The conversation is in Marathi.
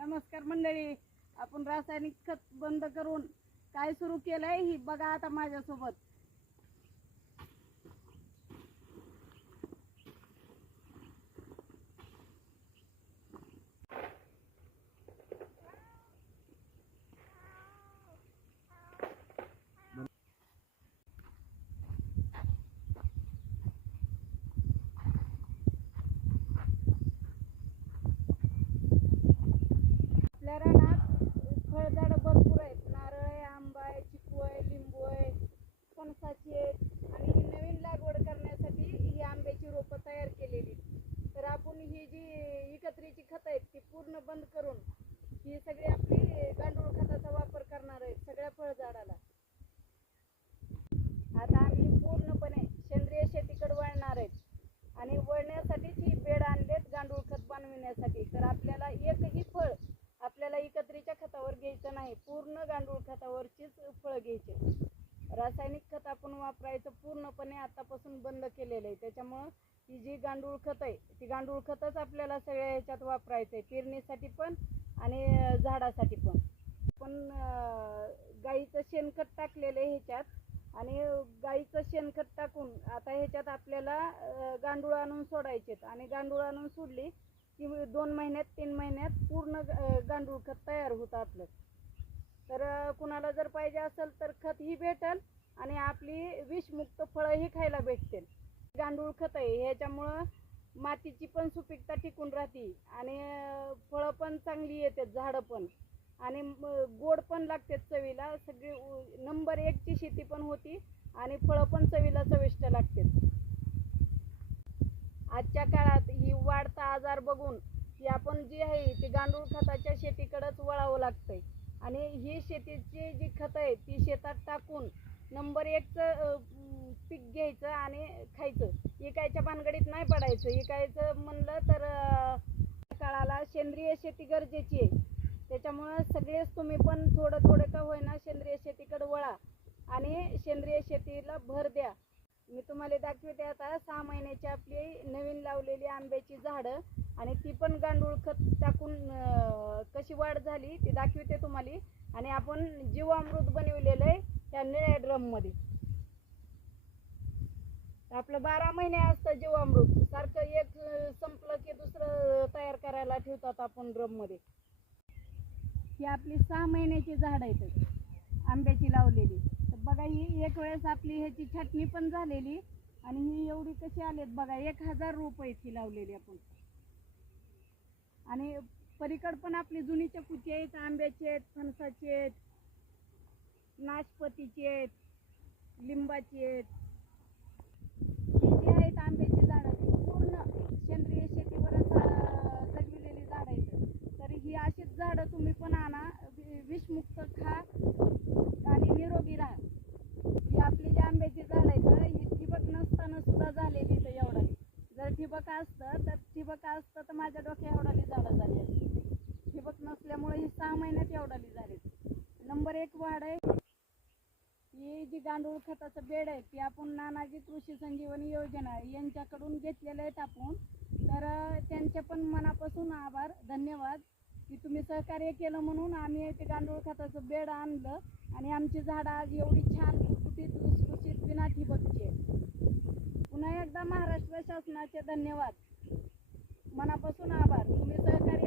नमस्कार मंडळी, आपण रासायनिक खत बंद करून काय सुरू केलंय ही बघा आता माझ्यासोबत. आपल्या रानात फळझाडं भरपूर आहेत. नारळ आहे, आंबा आहे, चिकू आहे, लिंबू आहे, फणसाची आहेत आणि ही नवीन लागवड करण्यासाठी ही आंब्याची रोपं तयार केलेली. तर आपण ही जी एकत्रीची खतं आहेत ती पूर्ण बंद करून ही सगळी आपली गांडूळ खताचा वापर करणार आहेत सगळ्या फळझाडाला. आता आम्ही पूर्णपणे सेंद्रिय शेतीकडे वळणार आहेत आणि वळण्यासाठीच ही बेड आणलेत गांडूळ खत बनविण्यासाठी. तर आपल्याला एकही फळ आपल्याला एकत्रीच्या खतावर घ्यायचं नाही, पूर्ण गांडूळ खतावरचीच फळं घ्यायचे. रासायनिक खत आपण वापरायचं पूर्णपणे आतापासून बंद केलेलं आहे. त्याच्यामुळं ही जी गांडूळ खत आहे ती गांडूळ खतच आपल्याला सगळ्या ह्याच्यात वापरायचं आहे, पेरणीसाठी पण आणि झाडासाठी पण. पण गाईचं शेणखत टाकलेलं आहे ह्याच्यात आणि गाईचं शेणखत टाकून आता ह्याच्यात आपल्याला गांडूळ आणून सोडायचेत आणि गांडूळ आणून सोडली की 2 महिन्यात 3 महिन्यात पूर्ण गांडूळ खत तयार होतं आपलं. तर कुणाला जर पाहिजे असेल तर खत ही भेटेल आणि आपली विषमुक्त फळं ही खायला भेटतील. गांडूळ खत आहे ह्याच्यामुळं मातीची पण सुपीकता टिकून राहते आणि फळं पण चांगली येतात, झाडं पण, आणि गोड पण लागतात चवीला. सगळी नंबर 1ची शेती पण होती आणि फळं पण चवीला चविष्ट लागतात. आजच्या काळात ही वाढता आजार बघून की आपण जी आहे ती गांडूळ खताच्या शेतीकडेच वळावं लागतंय आणि ही शेतीची जी खतं आहे ती शेतात टाकून नंबर 1चं पीक घ्यायचं आणि खायचं. इकायच्या भानगडीत नाही पडायचं. इकायचं म्हणलं तर काळाला सेंद्रिय शेती गरजेची आहे. त्याच्यामुळं सगळेच तुम्ही पण थोडं थोडं का होईना सेंद्रिय शेतीकडे वळा आणि सेंद्रिय शेतीला भर द्या. मी तुम्हाला दाखवते आता 6 महिन्याची आपली नवीन लावलेली आंब्याची झाडं आणि ती पण गांडूळ खत टाकून कशी वाढ झाली ती दाखवते तुम्हाला. आणि आपण जीवामृत बनवलेलं आहे त्या निळ्या ड्रममध्ये. आपलं 12 महिने असतं जीवामृत, सारखं एक संपलं की दुसरं तयार करायला ठेवतात आपण ड्रममध्ये. ही आपली 6 महिन्याची झाड आहेत आंब्याची लावलेली. तर बघा ही एक वेळेस आपली ह्याची छाटणी पण झालेली आणि ही एवढी कशी आलेत बघा. 1000 रुपये ही लावलेली आपण. आणि पलीकड पण आपली जुनी चक्कूची आहेत, आंब्याची आहेत, फणसाची आहेत, नाशपतीची आहेत, लिंबाची आहेत. ही जी आहेत आंब्याची झाडं ती पूर्ण सेंद्रिय शेतीवरच जगविलेली झाडं आहेत. तर ही अशीच झाडं तुम्ही पण आणा, विषमुक्त खा आणि निरोगी राहा. ही आपली जी आंब्याची झाड आहेत ही ठिबक नसताना सुद्धा झालेली. तर एवढाली जर ठिबक असतं तर माझ्या डोक्या एवढाली झाडं झाली असती. ठिबक नसल्यामुळे ही 6 महिन्यात एवढाली झाली. नंबर 1 वाढ आहे. ही जी गांडूळ खताचं बेड आहे ती आपण नानाजी कृषी संजीवनी योजना यांच्याकडून घेतलेलं आहेत आपण. तर त्यांचे पण मनापासून आभार, धन्यवाद की तुम्ही सहकार्य केलं म्हणून आम्ही ते गांडूळ खताचं बेड आणलं आणि आमची झाडं आज एवढी छान कुटकुटीत लुसलुशीत बिना ठिबकची आहे. पुन्हा एकदा महाराष्ट्र शासनाचे धन्यवाद, मनापासून आभार. तुम्ही सहकार्य